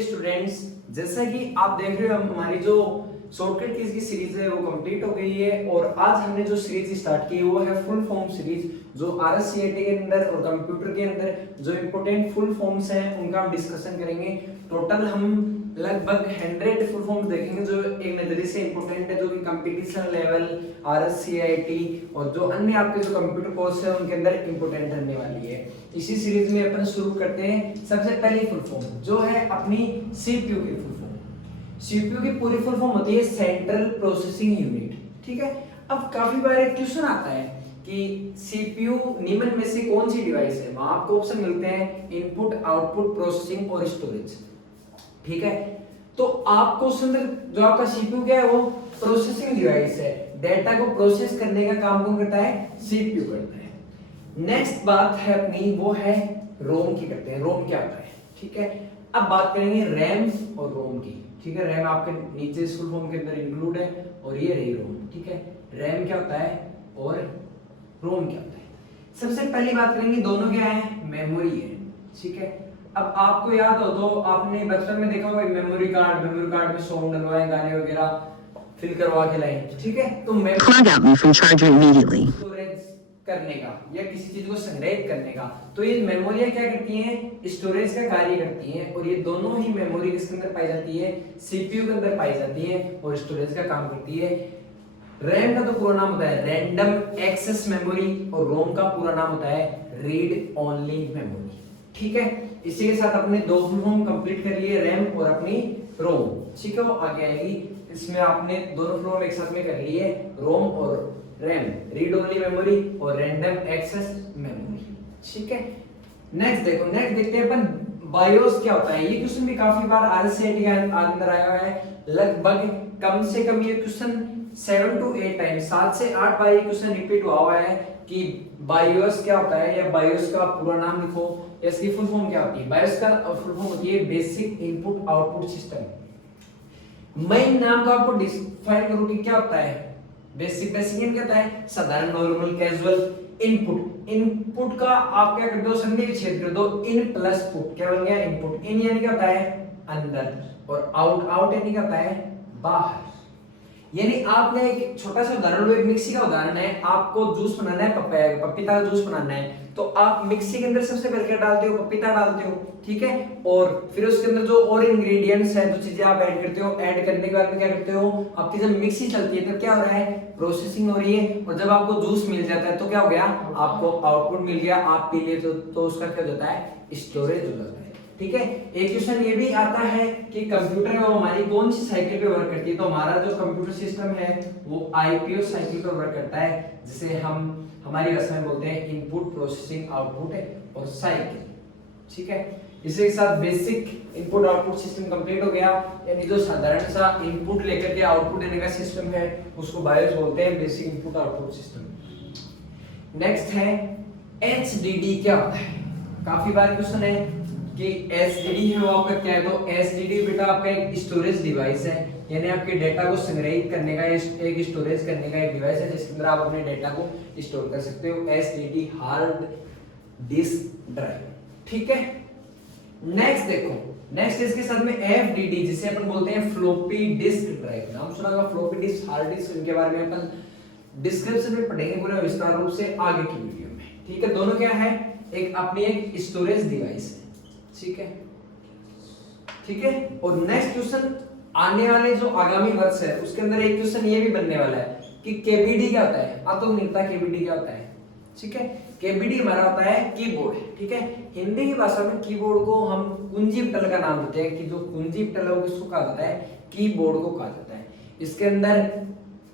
Students, जैसा कि आप देख रहे हो हमारी जो शॉर्टकट कीज की सीरीज है वो कंप्लीट हो गई है और आज हमने जो सीरीज स्टार्ट की है वो है फुल फॉर्म सीरीज। जो आरएससीआईटी के अंदर और कंप्यूटर के अंदर जो इंपॉर्टेंट फुल फॉर्म्स हैं उनका हम डिस्कशन करेंगे। टोटल हम लगभग 100 फुल फॉर्म्स देखेंगे जो एक नजरिए से इंपॉर्टेंट है, जो कि कंपटीशन लेवल आरएससीआईटी और जो अन्य आपके जो कंप्यूटर कोर्स है उनके अंदर इंपॉर्टेंट रहने वाली है। इसी सीरीज में अपन शुरू करते हैं। सबसे पहली फुल फॉर्म जो है अपनी सीपीयू की फुल फॉर्म। सीपीयू की पूरी फुल फॉर्म होती है सेंट्रल प्रोसेसिंग यूनिट। ठीक है। अब काफी बार एक क्वेश्चन आता है कि सीपीयू निम्न में से कौन सी डिवाइस है। वहां आपको ऑप्शन मिलते हैं इनपुट, आउटपुट, प्रोसेसिंग और स्टोरेज। ठीक है। तो आपको जो आपका सीपीयू क्या है वो प्रोसेसिंग डिवाइस है। डेटा को प्रोसेस करने का काम कौन करता है? सीपीयू करता है। नेक्स्ट बात है अपनी वो है रोम की करते हैं। रोम क्या होता है? ठीक है। अब बात करेंगे रैम और रोम की। ठीक है। रैम आपके नीचे फुल फॉर्म के अंदर इंक्लूड है और ये रही रोम। ठीक है। रैम क्या होता है और रोम क्या होता है? सबसे पहली बात करेंगे दोनों क्या है? मेमोरी है। ठीक है। अब आपको याद हो तो आपने बचपन में देखा होगा मेमोरी कार्ड में सॉन्ग डलवाए, गाने वगैरह फिल करवा के लाए। ठीक है। तो स्टोरेज करने का या किसी चीज को संग्रहित करने का, तो ये मेमोरियां क्या करती हैं? स्टोरेज का कार्य करती हैं और ये दोनों ही मेमोरी किसके अंदर पाई जाती है? सीपीयू के अंदर पाई जाती है और स्टोरेज का काम करती है। रैम का तो पूरा नाम होता है रैंडम एक्सेस मेमोरी और रोम का पूरा नाम होता है रीड ओनली मेमोरी। ठीक है। इसी के साथ अपने दो फुल फॉर्म कंप्लीट कर लिए, रैम और अपनी रोम। ठीक है। वो आगे आएगी। इसमें आपने दोनों फुल फॉर्म एक साथ में कर लिए, रोम और रैम, रीड ओनली मेमोरी और रैंडम एक्सेस मेमोरी। ठीक है। नेक्स्ट देखते हैं अपन बायोस क्या होता है। ये क्वेश्चन भी काफी बार आरएससीआईटी के अंदर आया हुआ है। लगभग कम से कम ये क्वेश्चन 7 to 8 टाइम, 7 से 8 बार ये क्वेश्चन रिपीट हुआ है कि बायोस क्या होता है या बायोस का पूरा नाम लिखो या इसकी फुल फॉर्म क्या होती है। बायोस का फुल फॉर्म होती है बेसिक इनपुट आउटपुट सिस्टम। मैं इन नाम को आपको डिफाइन करूं कि क्या होता है। बेसिक इन कहता है साधारण, नॉर्मल, कैजुअल। इनपुट का आप क्या कर दो? संधि विच्छेद कर दो। इन प्लस पुट क्या बन गया? इनपुट। इन यानी क्या होता है? अंदर। और आउट यानी क्या होता है? बाहर। यानी आपने एक छोटा सा उदाहरण लो, एक मिक्सी का उदाहरण है। आपको जूस बनाना है, पपीता का जूस बनाना है, तो आप मिक्सी के अंदर सबसे पहले क्या डालते हो? पपीता डालते हो। ठीक है। और फिर उसके अंदर जो और इंग्रेडिएंट्स है, जो चीजें आप ऐड करते हो, ऐड करने के बाद में क्या करते हो? आपकी जब मिक्सी चलती है तो क्या हो रहा है? प्रोसेसिंग हो रही है। और जब आपको जूस मिल जाता है तो क्या हो गया? आपको आउटपुट मिल गया, आप पी लिए तो उसका क्या हो जाता है? स्टोरेज हो जाता है। ठीक है। एक क्वेश्चन ये भी आता है कि कंप्यूटर में हमारी कौन सी साइकिल पे वर्क करती है। तो हमारा जो कंप्यूटर सिस्टम है वो आईपीओ साइकिल पे वर्क करता है, जिसे हम हमारी भाषा में बोलते हैं इनपुट, प्रोसेसिंग, आउटपुट और साइकिल। ठीक है। इसी के साथ basic input output system complete हो गया। यानी जो साधारण सा इनपुट लेकर के आउटपुट देने का सिस्टम है उसको बायोस बोलते हैं, basic input output system. Next है एचडीडी क्या होता है। काफी बार क्वेश्चन है कि एसडीडी है वो आपका क्या है। तो एसडीडी बेटा आपका एक स्टोरेज डिवाइस है, यानी आपके डेटा को संग्रहित करने का एक स्टोरेज करने का एक डिवाइस है जिसके अंदर आप अपने डेटा को स्टोर कर सकते हो। SDD hard disk drive. ठीक है। नेक्स्ट इसके साथ में एफडीडी जिसे अपन बोलते हैं फ्लॉपी डिस्क ड्राइव। नाम सुना होगा फ्लॉपी डिस्क, हार्ड डिस्क। इनके बारे में अपन डिस्क्रिप्शन में पढ़ेंगे पूरा विस्तार रूप से आगे की वीडियो में। ठीक है। दोनों क्या है? एक अपनी एक स्टोरेज डिवाइस है। ठीक है। ठीक है। और नेक्स्ट क्वेश्चन आने वाले जो आगामी वर्ष है उसके अंदर एक क्वेश्चन ये भी बनने वाला है कि केबीडी क्या होता है। आप तो मिलता है केबीडी क्या होता है। ठीक है। केबीडी हमारा होता है कीबोर्ड। ठीक है। हिंदी की भाषा में कीबोर्ड को हम कुंजी पटल का नाम देते हैं कि जो कुंजी पटल है वो किसको कहा जाता है? कीबोर्ड को कहा जाता है। इसके अंदर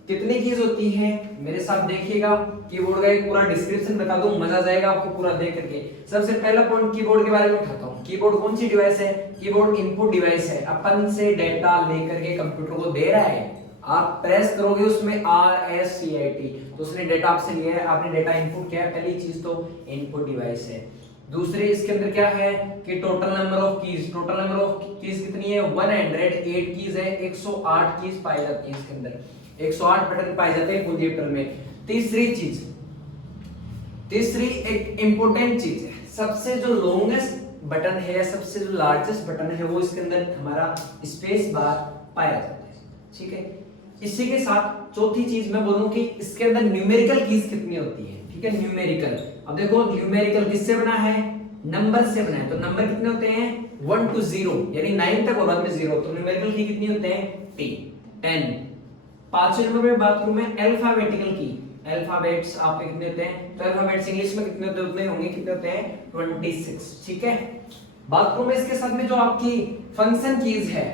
कितनी कीज होती है मेरे साथ देखिएगा। कीबोर्ड का एक पूरा डिस्क्रिप्शन बता दूं, मजा जाएगा आपको पूरा देख करके। सबसे पहला पॉइंट कीबोर्ड के बारे में उठाता हूं। कीबोर्ड कौन सी डिवाइस है? कीबोर्ड इनपुट डिवाइस है। अपन से डेटा लेकर के कंप्यूटर को दे रहा है, आप प्रेस करोगे उसमें आरएससीआईटी, तो उसने डेटा आपसे लिया है, आपने डेटा इनपुट किया है। पहली चीज तो इनपुट डिवाइस है। दूसरी इसके अंदर क्या है कि टोटल नंबर ऑफ कीज कितनी है? 108 कीज है। 108 कीज पाई जाती है इसके अंदर, 108 बटन पाए जाते हैं कुंजी पटल में। तीसरी एक इंपॉर्टेंट चीज है, सबसे जो लॉन्गेस्ट बटन है या सबसे जो लार्जेस्ट बटन है वो इसके अंदर हमारा स्पेस बार पाया जाता है। ठीक है, इसी के साथ चौथी चीज मैं बोलूं कि इसके अंदर न्यूमेरिकल कीज कितनी होती है। ठीक है, न्यूमेरिकल, अब देखो न्यूमेरिकल किससे बना है, नंबर से बना है। तो नंबर कितने होते हैं 1 to 0 यानी 9 तक और बाद में 0, तो न्यूमेरिकल की कितनी होते हैं t 10। पांचवें नंबर में बात करूं मैं अल्फाबेटिकल की, अल्फाबेट्स आपके कितने होते हैं, तो अल्फाबेट्स इंग्लिश में कितने होते हैं उतने होंगे, कितने होते हैं 26। ठीक है, बात करूं मैं इसके साथ में जो आपकी फंक्शन कीज है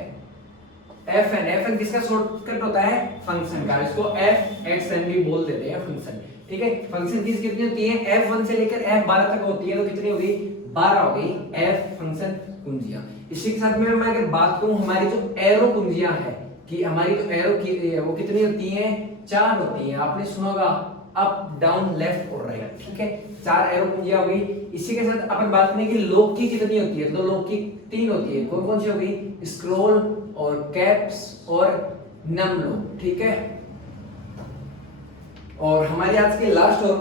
fn, fn किसका शॉर्टकट होता है फंक्शन का, इसको fxn भी बोल देते हैं फंक्शन। ठीक है, फंक्शन कीज कितनी होती है f1 से लेकर f12 तक होती है, तो कितनी होगी 12 हो गई f फंक्शन कुंजियां। इसी के साथ में मैं अगर बात करूं हमारी जो एरो कुंजियां है कि हमारी जो एरो की वो कितनी होती हैं 4 होती हैं, आपने सुना होगा अप डाउन लेफ्ट और राइट। ठीक है, 4 एरो कुंजियां हो गई। इसी के साथ अपन बात करें कि लॉक की कितनी होती है, तो लॉक की 3 होती है, कौन कौन सी हो गई स्क्रॉल और कैप्स और नम लॉक। ठीक है, और हमारी आज की लास्ट और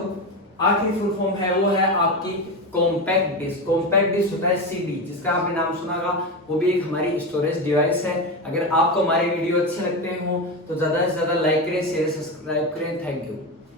आखिरी फुल फॉर्म है वो है आपकी कॉम्पैक्ट डिस्क। कॉम्पैक्ट डिस्क होता है सीडी, जिसका आपने नाम सुना होगा, वो भी एक हमारी स्टोरेज डिवाइस है। अगर आपको हमारे वीडियो अच्छे लगते हो तो ज्यादा से ज्यादा लाइक करें, शेयर, सब्सक्राइब करें। Thank you.